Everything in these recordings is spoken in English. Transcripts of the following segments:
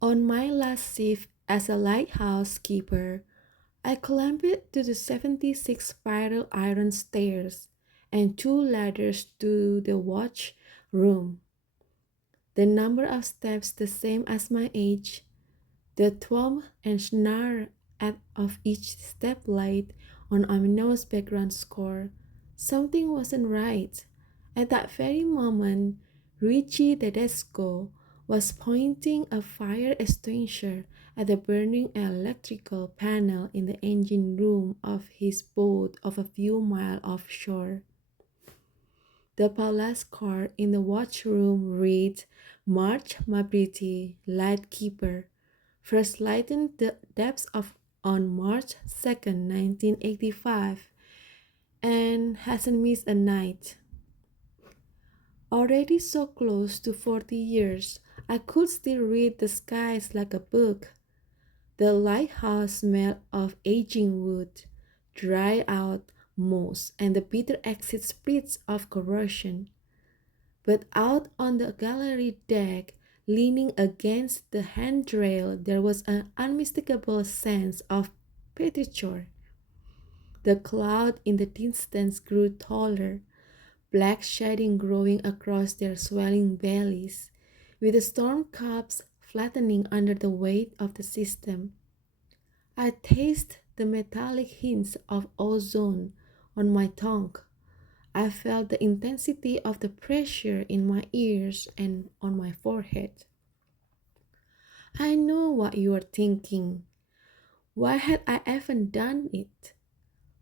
On my last shift as a lighthouse keeper, I climbed to the 76 spiral iron stairs and two ladders to the watch room. The number of steps the same as my age, the thumb and snare of each step light on ominous background score. Something wasn't right. At that very moment, Richie Tedesco was pointing a fire extinguisher at the burning electrical panel in the engine room of his boat of a few miles offshore. The palace card in the watchroom read March Mabriti, Lightkeeper, first lightened the depths of on March 2nd, 1985, and hasn't missed a night. Already so close to 40 years, I could still read the skies like a book. The lighthouse smell of aging wood, dry out moss, and the bitter exit splits of corrosion. But out on the gallery deck, leaning against the handrail, there was an unmistakable sense of petrichor. The cloud in the distance grew taller, black shading growing across their swelling bellies, with the storm clouds flattening under the weight of the system. I tasted the metallic hints of ozone on my tongue. I felt the intensity of the pressure in my ears and on my forehead. I know what you are thinking. Why had I ever done it?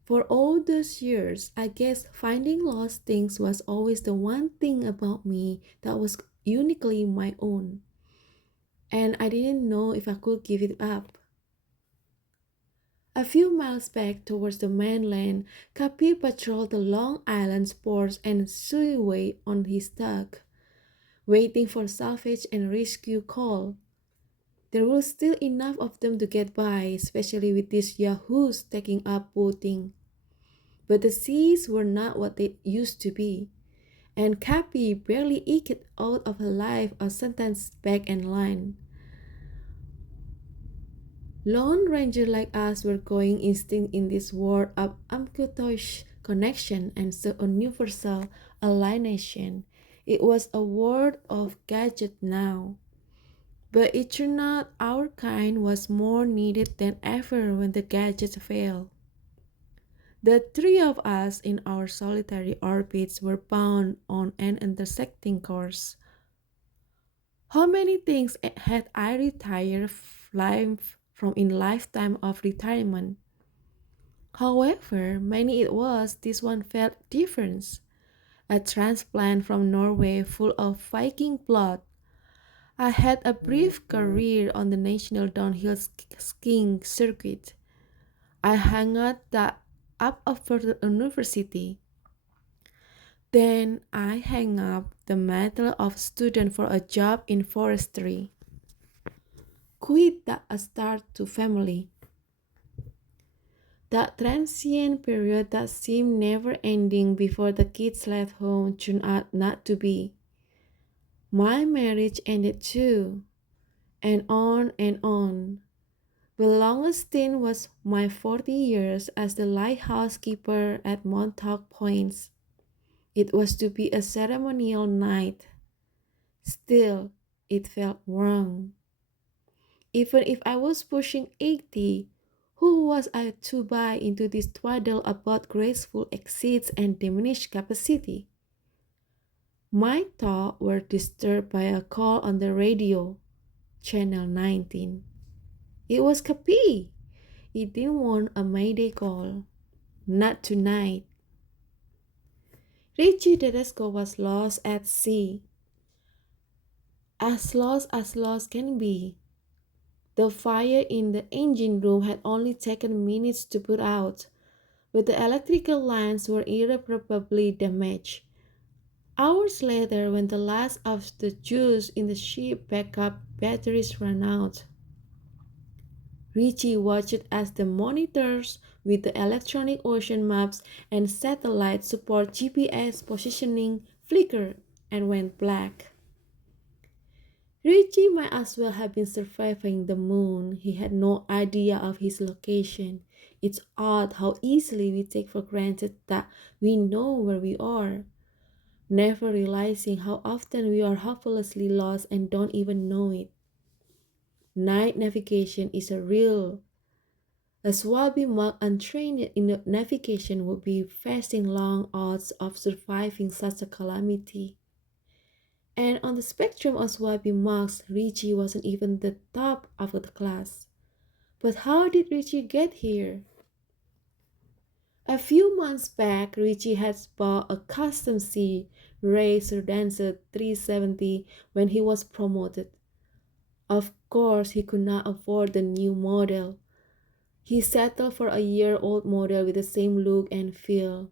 For all those years, I guess finding lost things was always the one thing about me that was uniquely my own, and I didn't know if I could give it up. A few miles back towards the mainland, Capi patrolled the Long Island ports and Suiway on his tug, waiting for salvage and rescue call. There were still enough of them to get by, especially with these yahoos taking up boating. But the seas were not what they used to be, and Cappy barely eked out of her life a sentence back and line. Lone Ranger like us were going instinct in this world of uncouth connection and so universal alienation. It was a world of gadget now. But it turned out our kind was more needed than ever when the gadgets failed. The three of us in our solitary orbits were bound on an intersecting course. How many things had I retired from in lifetime of retirement? However, many it was, this one felt different. A transplant from Norway full of Viking blood. I had a brief career on the national downhill skiing circuit. I hung out that up for the university. Then I hang up the medal of student for a job in forestry. Quit that a start to family. That transient period that seemed never ending before the kids left home turned out not to be. My marriage ended too, and on and on. The longest stint was my 40 years as the lighthouse keeper at Montauk Point. It was to be a ceremonial night. Still, it felt wrong. Even if I was pushing 80, who was I to buy into this twaddle about graceful exits and diminished capacity? My thoughts were disturbed by a call on the radio, Channel 19. It was Capi. He didn't want a Mayday call. Not tonight. Richie Tedesco was lost at sea. As lost can be. The fire in the engine room had only taken minutes to put out, but the electrical lines were irreparably damaged. Hours later, when the last of the juice in the ship backup batteries ran out, Richie watched as the monitors with the electronic ocean maps and satellite support GPS positioning flickered and went black. Richie might as well have been surviving the moon. He had no idea of his location. It's odd how easily we take for granted that we know where we are, never realizing how often we are hopelessly lost and don't even know it. Night navigation is a real. A Swabi monk untrained in navigation would be facing long odds of surviving such a calamity. And on the spectrum of Swabi marks, Richie wasn't even the top of the class. But how did Richie get here? A few months back, Richie had bought a custom C Racer Dancer 370 when he was promoted. Of course, he could not afford the new model. He settled for a year-old model with the same look and feel,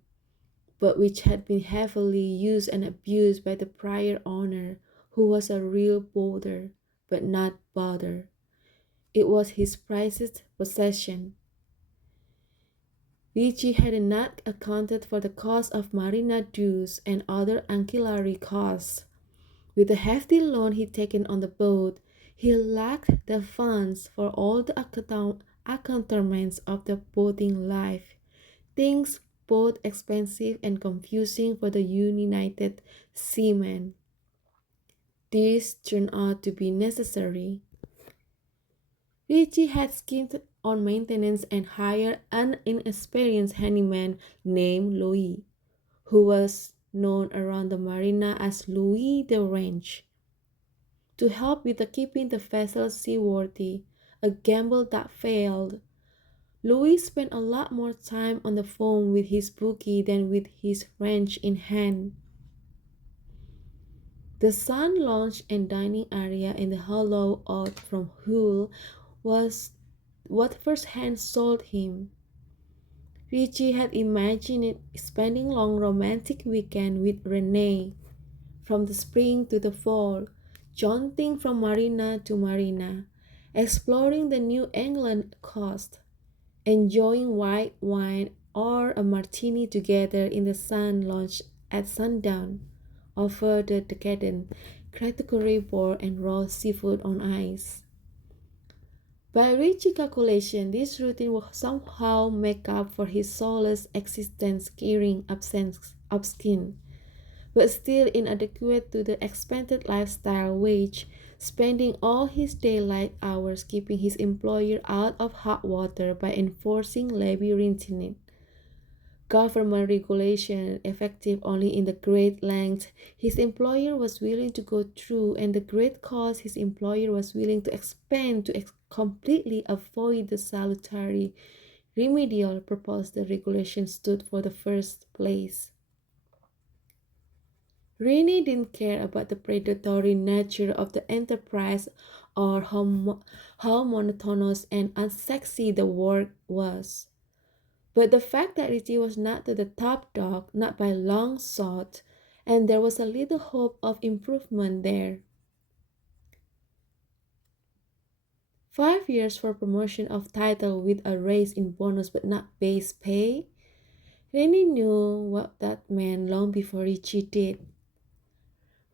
but which had been heavily used and abused by the prior owner, who was a real bother, but not bother. It was his prized possession. Richie had not accounted for the cost of marina dues and other ancillary costs. With the hefty loan he'd taken on the boat, he lacked the funds for all the accoutrements of the boating life, things both expensive and confusing for the united seaman. This turned out to be necessary. Richie had skimped on maintenance and hired an inexperienced handyman named Louis, who was known around the marina as Louis the Wrench, to help with the keeping the vessel seaworthy, a gamble that failed. Louis spent a lot more time on the phone with his bookie than with his wrench in hand. The sun lounge and dining area in the hollow out from Hull was what first hand sold him. Richie had imagined spending long romantic weekend with Renee, from the spring to the fall, jaunting from marina to marina, exploring the New England coast, enjoying white wine or a martini together in the sun lounge at sundown, over the decadent category board and raw seafood on ice. By Richie calculation, this routine will somehow make up for his soulless existence carrying absence of skin, but still inadequate to the expected lifestyle wage, spending all his daylight hours keeping his employer out of hot water by enforcing labyrinthine government regulation effective only in the great length his employer was willing to go through and the great cost his employer was willing to expend to completely avoid the salutary remedial purpose the regulation stood for the first place. Rennie didn't care about the predatory nature of the enterprise or how monotonous and unsexy the work was. But the fact that Richie was not the top dog, not by long shot, and there was a little hope of improvement there. 5 years for promotion of title with a raise in bonus but not base pay? Rennie knew what that meant long before Richie did.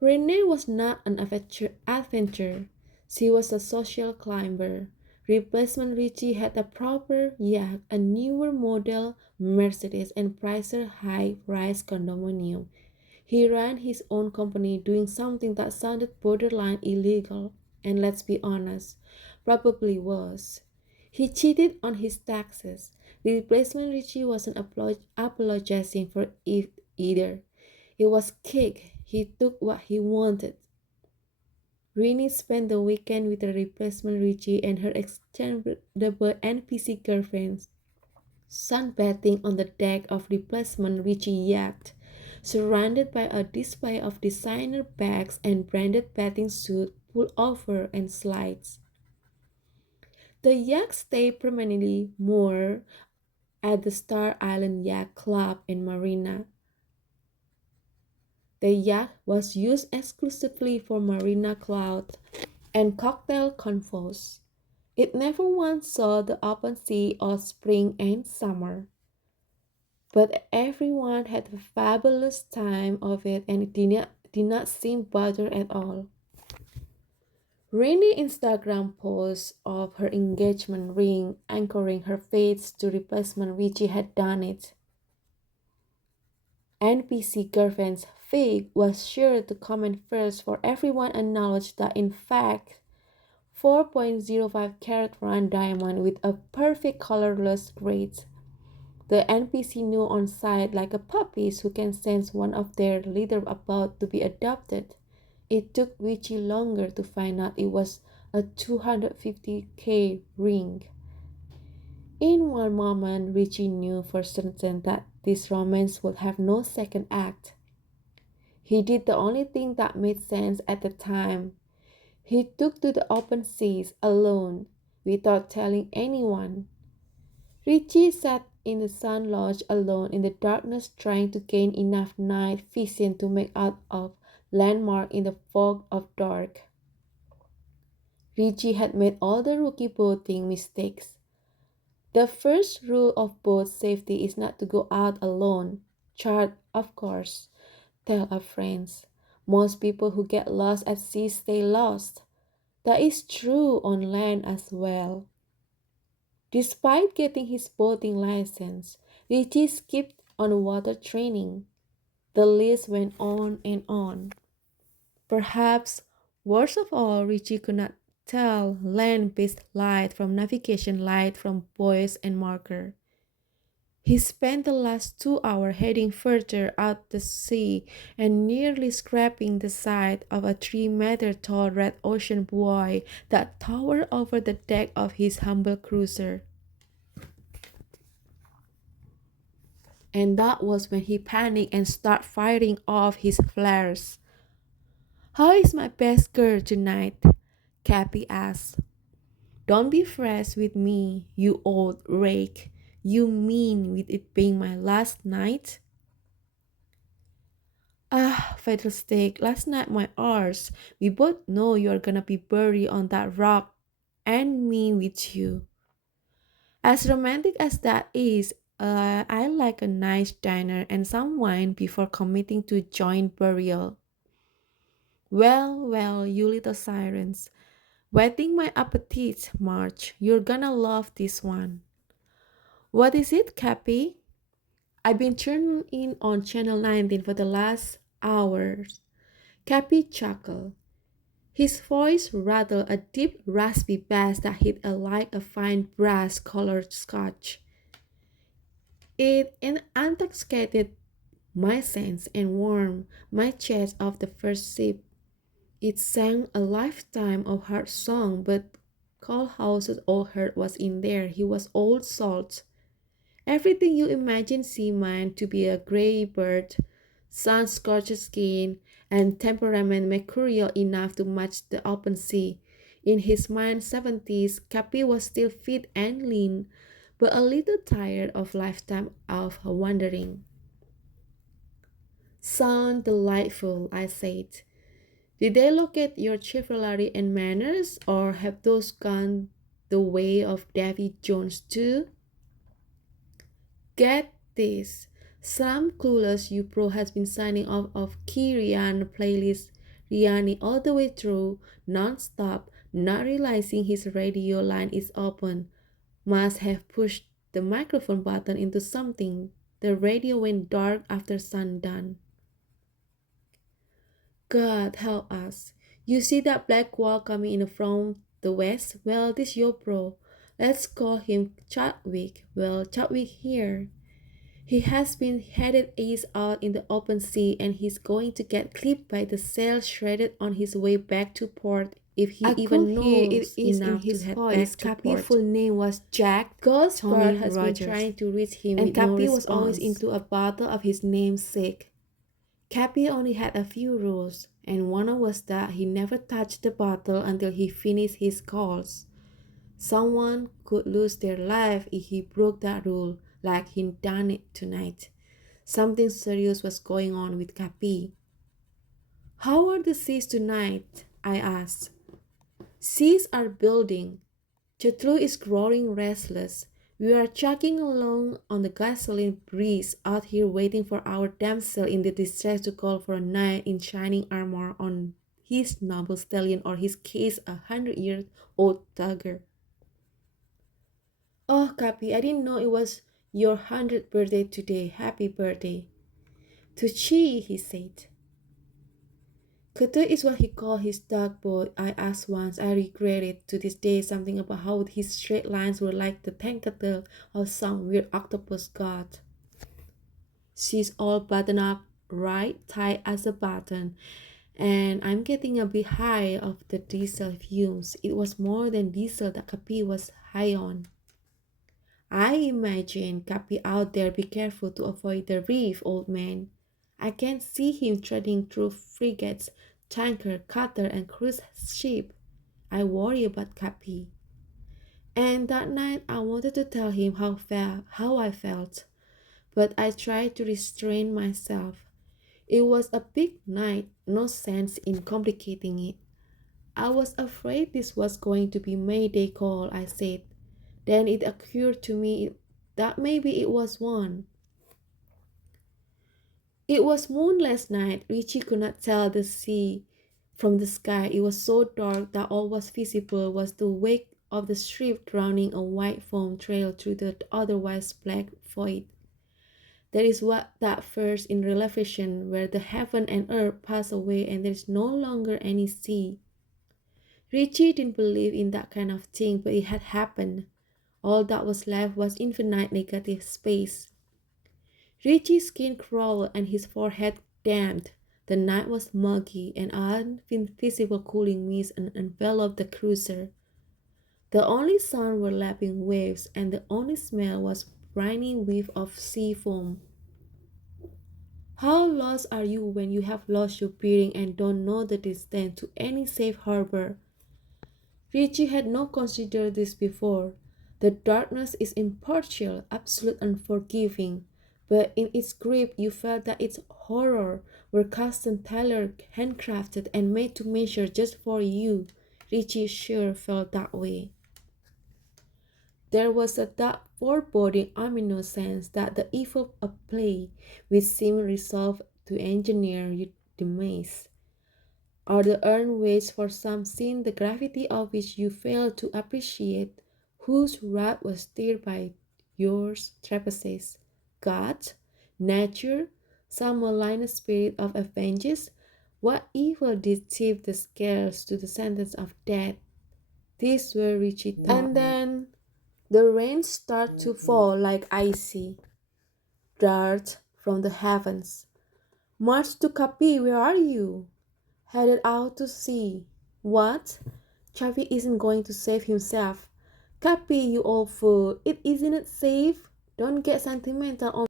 Renee was not an adventurer. She was a social climber. Replacement Richie had a proper yacht, a newer model Mercedes, and pricier high-rise condominium. He ran his own company doing something that sounded borderline illegal, and let's be honest, probably was. He cheated on his taxes. Replacement Richie wasn't apologizing for it either. It was cake. He took what he wanted. Rini spent the weekend with the replacement Richie and her exchangeable NPC girlfriends, sunbathing on the deck of replacement Richie yacht, surrounded by a display of designer bags and branded bathing suit, pullover, and slides. The yacht stayed permanently moored at the Star Island Yacht Club and Marina. The yacht was used exclusively for marina clout and cocktail convos. It never once saw the open sea or spring and summer, but everyone had a fabulous time of it and it did not seem bothered at all. Rainy Instagram posts of her engagement ring anchoring her faith to replacement Richie had done it. NPC girlfriend's fake was sure to comment first for everyone acknowledged that in fact 4.05 carat round diamond with a perfect colorless grade. The NPC knew on sight like a puppies who can sense one of their leader about to be adopted. It took Richie longer to find out it was a 250K ring. In one moment, Richie knew for certain that this romance would have no second act. He did the only thing that made sense at the time. He took to the open seas alone, without telling anyone. Richie sat in the sun lodge alone in the darkness trying to gain enough night vision to make out of landmark in the fog of dark. Richie had made all the rookie boating mistakes. The first rule of boat safety is not to go out alone. Chart, of course, tell our friends. Most people who get lost at sea stay lost. That is true on land as well. Despite getting his boating license, Richie skipped on water training. The list went on and on. Perhaps, worst of all, Richie could not tell land-based light from navigation light from buoys and marker. He spent the last 2 hours heading further out to sea and nearly scraping the side of a 3-meter tall red ocean buoy that towered over the deck of his humble cruiser. And that was when he panicked and started firing off his flares. "How is my best girl tonight?" Cappy asked. "Don't be fresh with me, you old rake. You mean with it being my last night?" "Ah, fiddlestick, last night my arse. We both know you're gonna be buried on that rock, and me with you." As romantic as that is, I like a nice dinner and some wine before committing to joint burial. "Well, well, you little sirens. Whetting my appetite, March. You're gonna love this one." "What is it, Cappy?" "I've been tuning in on Channel 19 for the last hours." Cappy chuckled. His voice rattled a deep, raspy bass that hit like a fine brass-colored scotch. It intoxicated my sense and warmed my chest of the first sip. It sang a lifetime of hard song, but Coalhouse's old heart was in there. He was old salt. Everything you imagine seaman to be, a grey bird, sun-scorched skin, and temperament mercurial enough to match the open sea. In his mind 70s, Cappy was still fit and lean, but a little tired of lifetime of wandering. "Sound delightful," I said. "Did they look at your chivalry and manners, or have those gone the way of Davy Jones too?" Get this. Some clueless U-Pro has been signing off of Key Rihanna playlist Rihanna all the way through, non-stop, not realizing his radio line is open. Must have pushed the microphone button into something. The radio went dark after sundown. God help us. You see that black wall coming in from the west? Well, this U-Pro. Let's call him Chadwick. Well, Chadwick here. He has been headed east out in the open sea and he's going to get clipped by the sail shredded on his way back to port if he I even could hear it knows is in enough to his head voice. back to Cappy's port. full name was Jack Ghostbird Tommy has been Rogers, trying to reach him and with no Cappy was always response. into a bottle of his namesake. Cappy only had a few rules, and one was that he never touched the bottle until he finished his calls. Someone could lose their life if he broke that rule, like he done it tonight. Something serious was going on with Capi. "How are the seas tonight?" I asked. "Seas are building. Jethro is growing restless. We are chugging along on the gasoline breeze out here waiting for our damsel in the distress to call for a knight in shining armor on his noble stallion or his case 100-year-old tiger. Oh, Cappy, I didn't know it was your 100th birthday today. Happy birthday. To Chi, he said. Cutter is what he called his dog boy. I asked once. I regret it to this day something about how his straight lines were like the tentacle of some weird octopus god. She's all buttoned up, right, tight as a button, and I'm getting a bit high of the diesel fumes. It was more than diesel that Capi was high on. I imagine Capi out there. Be careful to avoid the reef, old man. I can see him treading through frigates, tanker, cutter, and cruise ship. I worry about Capi. And that night I wanted to tell him how I felt, but I tried to restrain myself. It was a big night, no sense in complicating it. I was afraid this was going to be Mayday call, I said. Then it occurred to me that maybe it was one. It was moonless night. Richie could not tell the sea from the sky. It was so dark that all was visible was the wake of the ship drowning a white foam trail through the otherwise black void. That is what that first in revelation where the heaven and earth pass away and there is no longer any sea. Richie didn't believe in that kind of thing, but it had happened. All that was left was infinite negative space. Richie's skin crawled and his forehead damped. The night was muggy, and an invisible cooling mist enveloped the cruiser. The only sound were lapping waves, and the only smell was briny whiff of sea foam. How lost are you when you have lost your bearing and don't know the distance to any safe harbor? Richie had not considered this before. The darkness is impartial, absolute, unforgiving, but in its grip you felt that its horror were custom tailored, handcrafted, and made to measure just for you. Richie sure felt that way. There was a dark foreboding ominous sense that the evil of play, which seemed resolved to engineer your demise, or the earned wage for some sin the gravity of which you failed to appreciate, whose wrath was stirred by yours trepaces. God, nature, some malign spirit of vengeance, what evil did tip the scales to the sentence of death? These were Richie thought. And then the rain started to fall like icy darts from the heavens. March to Capi, where are you? Headed out to sea. What? Chavi isn't going to save himself. Capi, you old fool, it isn't safe. Don't get sentimental on.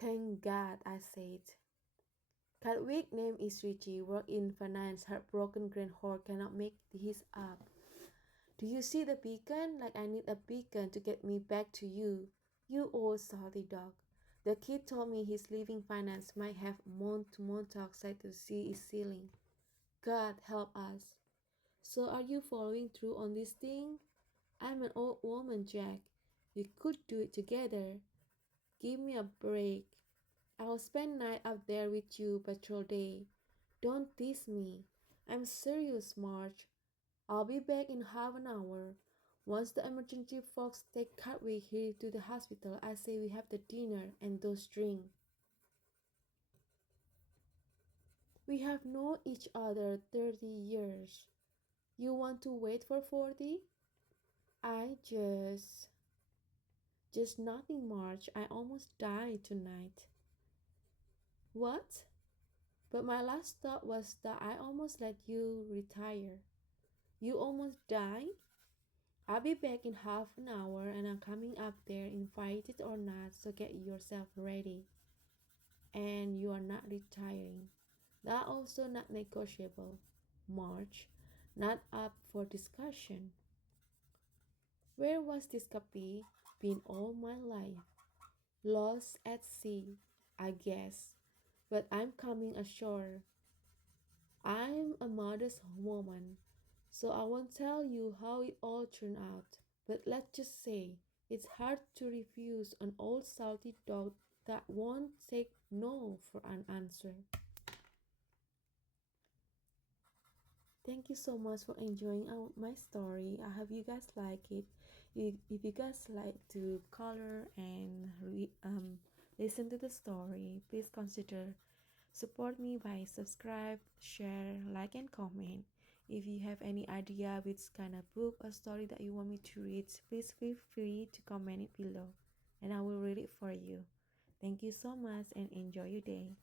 Thank God, I said. Chadwick's name is Richie, work in finance, heartbroken grandhorse cannot make his up. Do you see the beacon? Like I need a beacon to get me back to you. You old salty dog. The kid told me his leaving finance might have month-to-month outside to see his ceiling. God help us. So are you following through on this thing? I'm an old woman, Jack. We could do it together. Give me a break. I'll spend night up there with you patrol day. Don't tease me. I'm serious, Marge. I'll be back in half an hour. Once the emergency folks take Cartway here to the hospital, I say we have the dinner and those drinks. We have known each other 30 years. You want to wait for 40? I just nothing, Marge. I almost died tonight. What? But my last thought was that I almost let you retire. You almost died? I'll be back in half an hour and I'm coming up there, invited or not, so get yourself ready. And you are not retiring. That also not negotiable. March, not up for discussion. Where was this copy been all my life? Lost at sea, I guess. But I'm coming ashore. I'm a modest woman, so I won't tell you how it all turned out. But let's just say it's hard to refuse an old salty dog that won't take no for an answer. Thank you so much for enjoying my story. I hope you guys like it. If you guys like to color and listen to the story, please consider support me by subscribe, share, like, and comment. If you have any idea which kind of book or story that you want me to read, please feel free to comment it below, and I will read it for you. Thank you so much and enjoy your day.